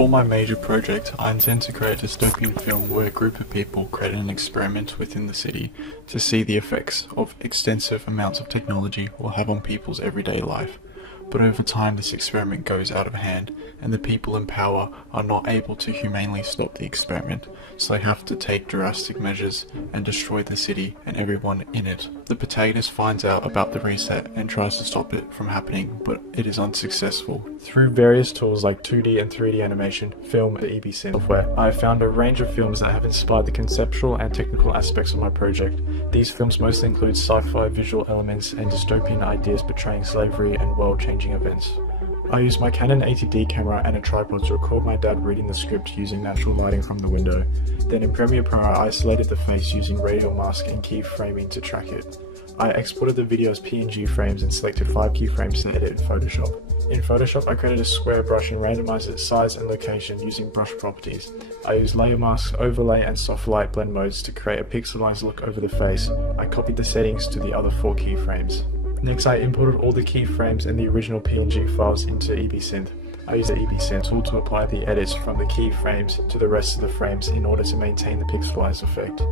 For my major project, I intend to create a dystopian film where a group of people create an experiment within the city to see the effects of extensive amounts of technology will have on people's everyday life. But over time this experiment goes out of hand and the people in power are not able to humanely stop the experiment, so they have to take drastic measures and destroy the city and everyone in it. The protagonist finds out about the reset and tries to stop it from happening, but it is unsuccessful. Through various tools like 2D and 3D animation, film, and EBSynth software, I have found a range of films that have inspired the conceptual and technical aspects of my project. These films mostly include sci-fi visual elements and dystopian ideas portraying slavery and world-changing events. I used my Canon 80D camera and a tripod to record my dad reading the script using natural lighting from the window. Then in Premiere Pro I isolated the face using radial mask and keyframing to track it. I exported the video as PNG frames and selected 5 keyframes to edit in Photoshop. In Photoshop I created a square brush and randomized its size and location using brush properties. I used layer masks, overlay and soft light blend modes to create a pixelized look over the face. I copied the settings to the other 4 keyframes. Next I imported all the keyframes and the original PNG files into EBSynth. I used the EBSynth tool to apply the edits from the keyframes to the rest of the frames in order to maintain the pixelized effect.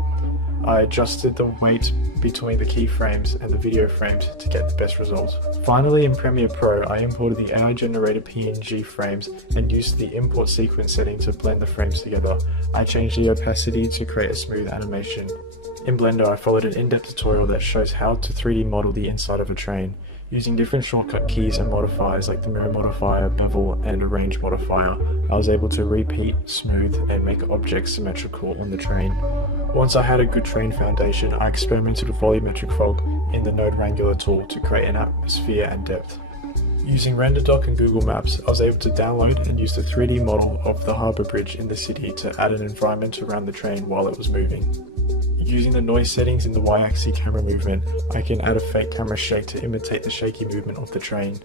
I adjusted the weight between the keyframes and the video frames to get the best results. Finally, in Premiere Pro, I imported the AI-generated PNG frames and used the import sequence setting to blend the frames together. I changed the opacity to create a smooth animation. In Blender, I followed an in-depth tutorial that shows how to 3D model the inside of a train. Using different shortcut keys and modifiers like the mirror modifier, bevel, and arrange modifier, I was able to repeat, smooth, and make objects symmetrical on the train. Once I had a good train foundation, I experimented with volumetric fog in the Node Wrangler tool to create an atmosphere and depth. Using RenderDoc and Google Maps, I was able to download and use the 3D model of the harbour bridge in the city to add an environment around the train while it was moving. Using the noise settings in the Y-axis camera movement, I can add a fake camera shake to imitate the shaky movement of the train.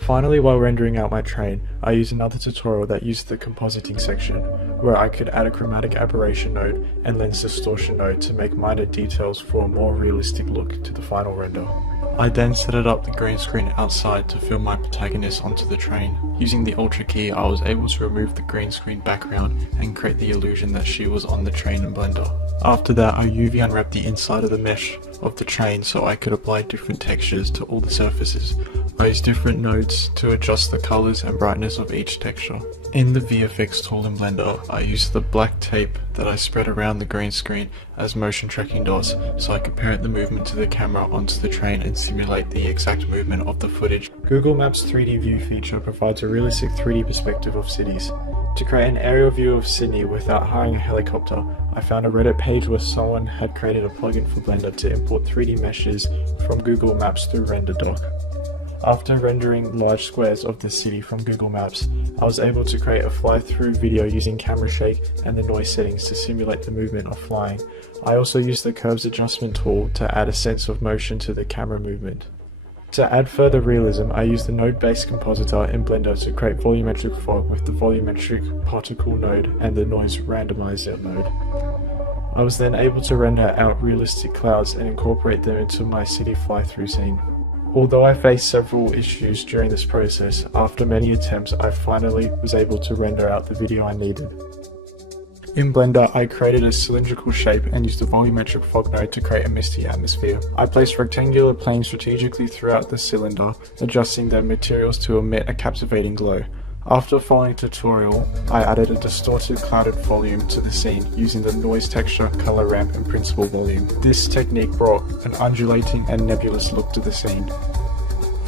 Finally, while rendering out my train, I used another tutorial that used the compositing section, where I could add a chromatic aberration node and lens distortion node to make minor details for a more realistic look to the final render. I then set it up the green screen outside to film my protagonist onto the train. Using the Ultra key, I was able to remove the green screen background and create the illusion that she was on the train in Blender. After that, I UV unwrapped the inside of the mesh of the train so I could apply different textures to all the surfaces. I used different nodes to adjust the colors and brightness of each texture. In the VFX tool in Blender, I used the black tape that I spread around the green screen as motion tracking dots so I could parent the movement to the camera onto the train and simulate the exact movement of the footage. Google Maps 3D view feature provides a realistic 3D perspective of cities. To create an aerial view of Sydney without hiring a helicopter, I found a Reddit page where someone had created a plugin for Blender to import 3D meshes from Google Maps through RenderDoc. After rendering large squares of the city from Google Maps, I was able to create a fly-through video using camera shake and the noise settings to simulate the movement of flying. I also used the curves adjustment tool to add a sense of motion to the camera movement. To add further realism, I used the node-based compositor in Blender to create volumetric fog with the volumetric particle node and the noise randomizer node. I was then able to render out realistic clouds and incorporate them into my city fly-through scene. Although I faced several issues during this process, after many attempts I finally was able to render out the video I needed. In Blender, I created a cylindrical shape and used the volumetric fog node to create a misty atmosphere. I placed rectangular planes strategically throughout the cylinder, adjusting the materials to emit a captivating glow. After following a tutorial, I added a distorted clouded volume to the scene using the noise texture, color ramp and principal volume. This technique brought an undulating and nebulous look to the scene.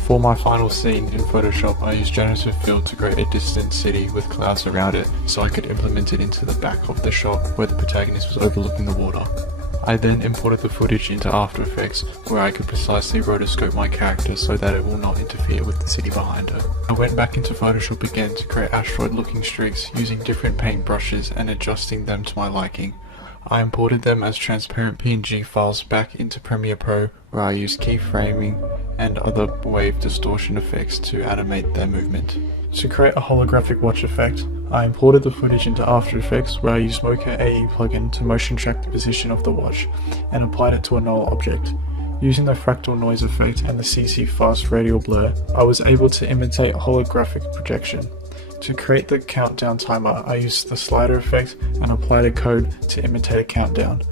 For my final scene in Photoshop, I used generative fill to create a distant city with clouds around it so I could implement it into the back of the shot where the protagonist was overlooking the water. I then imported the footage into After Effects where I could precisely rotoscope my character so that it will not interfere with the city behind her. I went back into Photoshop again to create asteroid looking streaks using different paint brushes and adjusting them to my liking. I imported them as transparent PNG files back into Premiere Pro where I used keyframing and other wave distortion effects to animate their movement. To create a holographic watch effect, I imported the footage into After Effects where I used Mocha AE plugin to motion track the position of the watch and applied it to a null object. Using the fractal noise effect and the CC fast radial blur, I was able to imitate holographic projection. To create the countdown timer, I used the slider effect and applied a code to imitate a countdown.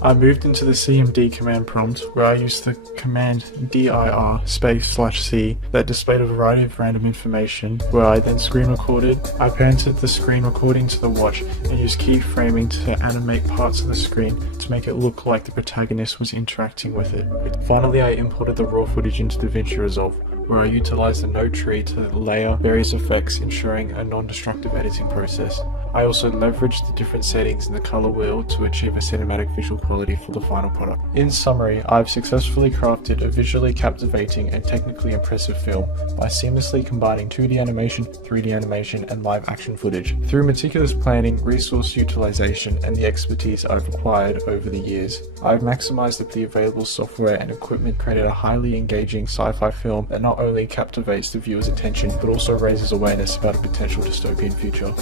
I moved into the CMD command prompt, where I used the command dir/C that displayed a variety of random information, where I then screen recorded. I parented the screen recording to the watch and used keyframing to animate parts of the screen to make it look like the protagonist was interacting with it. Finally, I imported the raw footage into DaVinci Resolve, where I utilized the node tree to layer various effects, ensuring a non-destructive editing process. I also leveraged the different settings in the color wheel to achieve a cinematic visual quality for the final product. In summary, I've successfully crafted a visually captivating and technically impressive film by seamlessly combining 2D animation, 3D animation, and live action footage. Through meticulous planning, resource utilization, and the expertise I've acquired over the years, I've maximized the available software and equipment, created a highly engaging sci-fi film that not only captivates the viewer's attention, but also raises awareness about a potential dystopian future.